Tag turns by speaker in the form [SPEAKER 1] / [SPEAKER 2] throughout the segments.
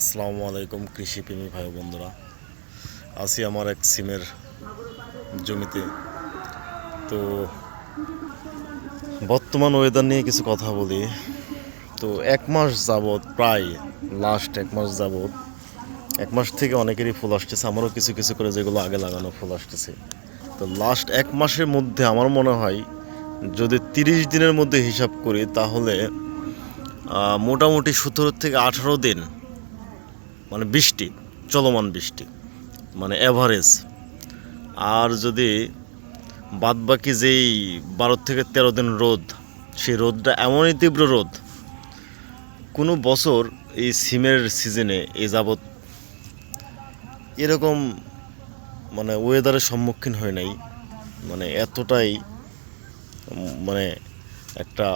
[SPEAKER 1] আসসালামু আলাইকুম, কৃষিপ্রেমী ভাই বন্ধুরা। আছি আমার এক সিমের জমিতে। তো বর্তমান ওয়েদার নিয়ে কিছু কথা বলি। তো এক মাস যাবৎ, প্রায় লাস্ট এক মাস যাবৎ, এক মাস থেকে অনেকেরই ফুল আসতেছে। আমারও কিছু কিছু করে যেগুলো আগে লাগানো ফুল আসতেছে। তো লাস্ট এক মাসের মধ্যে আমার মনে হয়, যদি তিরিশ দিনের মধ্যে হিসাব করি, তাহলে মোটামুটি সতেরো থেকে আঠারো দিন মানে বৃষ্টি, চলমান বৃষ্টি মানে অ্যাভারেজ আর যদি বাদবাকি যেই বারো থেকে তেরো দিন রোদ, সেই রোদটা এমনই তীব্র রোদ, কোনো বছর এই সিমের সিজনে এ যাবৎ এরকম মানে ওয়েদারের সম্মুখীন হয় নাই। মানে এতটাই মানে একটা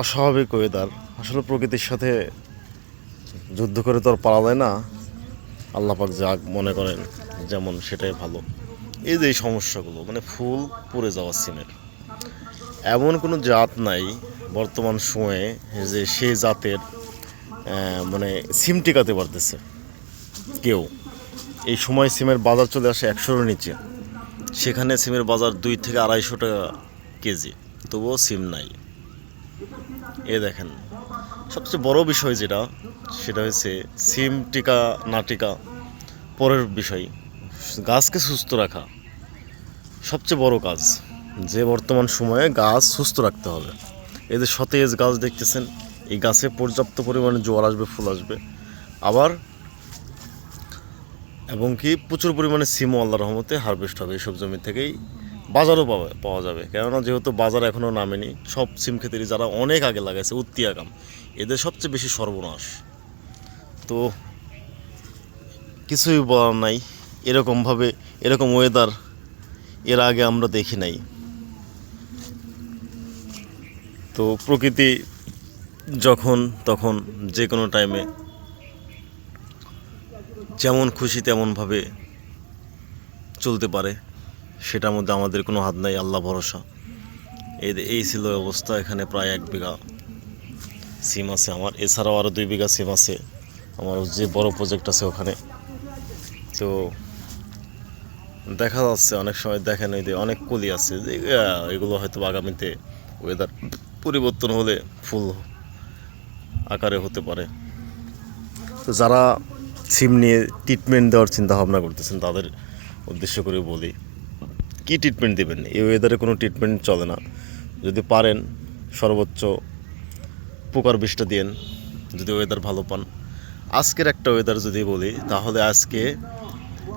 [SPEAKER 1] অস্বাভাবিক ওয়েদার আসলে প্রকৃতির সাথে যুদ্ধ করে তো আর পারা যায় না। আল্লাপাক যা মনে করেন যেমন সেটাই ভালো। এই যে এই সমস্যাগুলো মানে ফুল পড়ে যাওয়া সিমের। এমন কোনো জাত নাই বর্তমান সময়ে যে সে জাতের মানে সিম টিকাতে পারতেছে। কেউ। এই সময় সিমের বাজার চলে আসে একশোর নিচে। সেখানে সিমের বাজার দুই থেকে আড়াইশো টাকা কেজি। তবুও সিম নাই। এ দেখেন, সবচেয়ে বড় বিষয় যেটা, সেটা হচ্ছে সিম টিকা, না টিকা, পরের বিষয়, গাছকে সুস্থ রাখা, সবচেয়ে বড় কাজ, যে বর্তমান সময়ে গাছ সুস্থ রাখতে হবে। এই যে সতেজ গাছ দেখতেছেন, এই গাছে পর্যাপ্ত পরিমাণে জোয়ার আসবে, ফুল আসবে। আবার, এবং কি প্রচুর পরিমাণে সিমও আল্লাহ রহমতে হারভেস্ট হবে এইসব জমি থেকেই বাজারও পাওয়া পাওয়া যাবে। কেননা যেহেতু বাজার এখনও নামেনি, সব সিম খেতেরই যারা অনেক আগে লাগাইছে উত্তিয়াকাম এদের সবচেয়ে বেশি সর্বনাশ। তো কিছুই বলার নাই এরকমভাবে এরকম ওয়েদার এর আগে আমরা দেখি নাই। তো প্রকৃতি যখন তখন যে কোনো টাইমে যেমন খুশি তেমনভাবে চলতে পারে। সেটার মধ্যে আমাদের কোনো হাত নাই, আল্লাহ ভরসা। এই এই ছিল অবস্থা এখানে প্রায় এক বিঘা সিম আছে আমার। এছাড়াও আরও দুই বিঘা সিম আছে। আমার যে বড় প্রজেক্ট আছে ওখানে। তো দেখা যাচ্ছে, অনেক সময় দেখেন ওই যে অনেক কলি আছে। যে এগুলো হয়তো আগামীতে ওয়েদার পরিবর্তন হলে ফুল আকারে হতে পারে। তো যারা সিম নিয়ে ট্রিটমেন্ট দেওয়ার চিন্তা ভাবনা করতেছেন, তাদের উদ্দেশ্য করে বলি। কি ট্রিটমেন্ট দেবেন? এই ওয়েদারে কোনো ট্রিটমেন্ট চলে না। যদি পারেন, সর্বোচ্চ পোকার বিষটা দিয়েন, যদি ওয়েদার ভালো পান। আজকের একটা ওয়েদার যদি বলি, তাহলে আজকে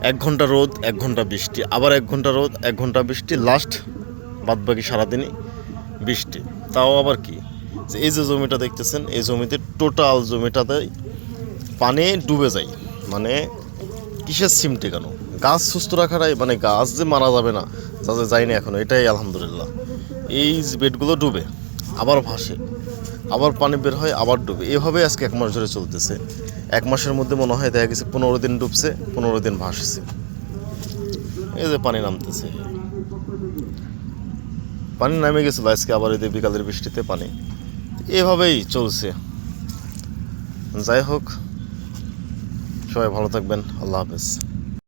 [SPEAKER 1] এক ঘণ্টা রোদ, এক ঘণ্টা বৃষ্টি, আবার এক ঘণ্টা রোদ, এক ঘণ্টা বৃষ্টি লাস্ট বাদবাকি সারাদিনই বৃষ্টি। তাও আবার কি? যে এই যে জমিটা দেখতেছেন, এই জমিতে টোটাল জমিটাতেই পানি ডুবে যায়। মানে কিসের সিম টেকানো গাছ সুস্থ রাখাটাই মানে গাছ যে মারা যাবে না যাতে যায়নি এখনও, এটাই আলহামদুলিল্লাহ। এই বেডগুলো ডুবে, আবার ভাসে, আবার পানি বের হয়, আবার ডুবে। এভাবে আজকে এক মাস ধরে চলতেছে। এক মাসের মধ্যে মনে হয় দেখা গেছে পনেরো দিন ডুবছে, পনেরো দিন ভাসছে। এই যে পানি নামতেছে। পানি নামে গেছিল আজকে আবার যে বিকালের বৃষ্টিতে পানি। এভাবেই চলছে। যাই হোক, সবাই ভালো থাকবেন, আল্লাহ হাফেজ।